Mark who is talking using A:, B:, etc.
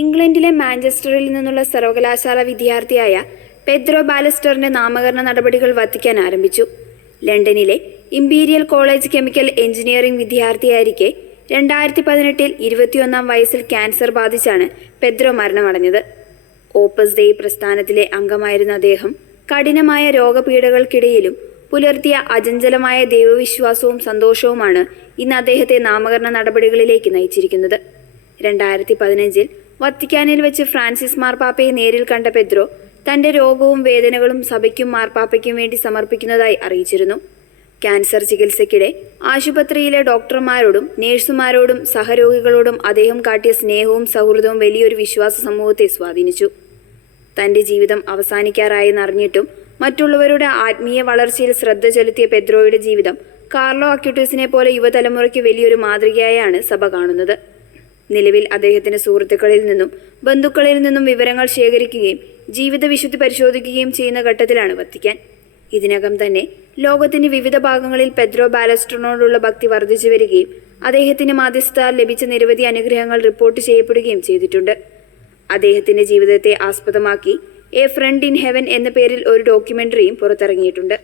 A: ഇംഗ്ലണ്ടിലെ മാഞ്ചസ്റ്ററിൽ നിന്നുള്ള സർവകലാശാല വിദ്യാർത്ഥിയായ പെദ്രോ ബാലസ്റ്ററിന്റെ നാമകരണ നടപടികൾ വത്തിക്കാൻ ആരംഭിച്ചു. ലണ്ടനിലെ ഇംപീരിയൽ കോളേജ് കെമിക്കൽ എഞ്ചിനീയറിംഗ് വിദ്യാർത്ഥിയായിരിക്കെ രണ്ടായിരത്തി പതിനെട്ടിൽ ഇരുപത്തിയൊന്നാം വയസ്സിൽ ക്യാൻസർ ബാധിച്ചാണ് പെദ്രോ മരണമടഞ്ഞത്. ഓപ്പസ് ഡേ പ്രസ്ഥാനത്തിലെ അംഗമായിരുന്ന അദ്ദേഹം കഠിനമായ രോഗപീഠകൾക്കിടയിലും പുലർത്തിയ അചഞ്ചലമായ ദൈവവിശ്വാസവും സന്തോഷവുമാണ് ഇന്ന് അദ്ദേഹത്തെ നാമകരണ നടപടികളിലേക്ക് നയിച്ചിരിക്കുന്നത്. രണ്ടായിരത്തി പതിനഞ്ചിൽ വത്തിക്കാനിൽ വെച്ച് ഫ്രാൻസിസ് മാർപ്പാപ്പയെ നേരിൽ കണ്ട പെദ്രോ തന്റെ രോഗവും വേദനകളും സഭയ്ക്കും മാർപ്പാപ്പയ്ക്കും വേണ്ടി സമർപ്പിക്കുന്നതായി അറിയിച്ചിരുന്നു. ക്യാൻസർ ചികിത്സയ്ക്കിടെ ആശുപത്രിയിലെ ഡോക്ടർമാരോടും നേഴ്സുമാരോടും സഹരോഗികളോടും അദ്ദേഹം കാട്ടിയ സ്നേഹവും സൗഹൃദവും വലിയൊരു വിശ്വാസ സമൂഹത്തെ സ്വാധീനിച്ചു. തന്റെ ജീവിതം അവസാനിക്കാറായെന്നറിഞ്ഞിട്ടും മറ്റുള്ളവരുടെ ആത്മീയ വളർച്ചയിൽ ശ്രദ്ധ ചെലുത്തിയ പെദ്രോയുടെ ജീവിതം കാർലോ അക്യൂട്ടീസിനെ പോലെ യുവതലമുറയ്ക്ക് വലിയൊരു മാതൃകയായാണ് സഭ കാണുന്നത്. നിലവിൽ അദ്ദേഹത്തിന്റെ സുഹൃത്തുക്കളിൽ നിന്നും ബന്ധുക്കളിൽ നിന്നും വിവരങ്ങൾ ശേഖരിക്കുകയും ജീവിത വിശുദ്ധി പരിശോധിക്കുകയും ചെയ്യുന്ന ഘട്ടത്തിലാണ് വത്തിക്കാൻ. ഇതിനകം തന്നെ ലോകത്തിന്റെ വിവിധ ഭാഗങ്ങളിൽ പെദ്രോ ബാലസ്റ്ററിനോടുള്ള ഭക്തി വർദ്ധിച്ചു വരികയും അദ്ദേഹത്തിന് മാധ്യസ്ഥ ലഭിച്ച നിരവധി അനുഗ്രഹങ്ങൾ റിപ്പോർട്ട് ചെയ്യപ്പെടുകയും ചെയ്തിട്ടുണ്ട്. അദ്ദേഹത്തിന്റെ ജീവിതത്തെ ആസ്പദമാക്കി എ ഫ്രണ്ട് ഇൻ ഹെവൻ എന്ന പേരിൽ ഒരു ഡോക്യുമെന്ററിയും പുറത്തിറങ്ങിയിട്ടുണ്ട്.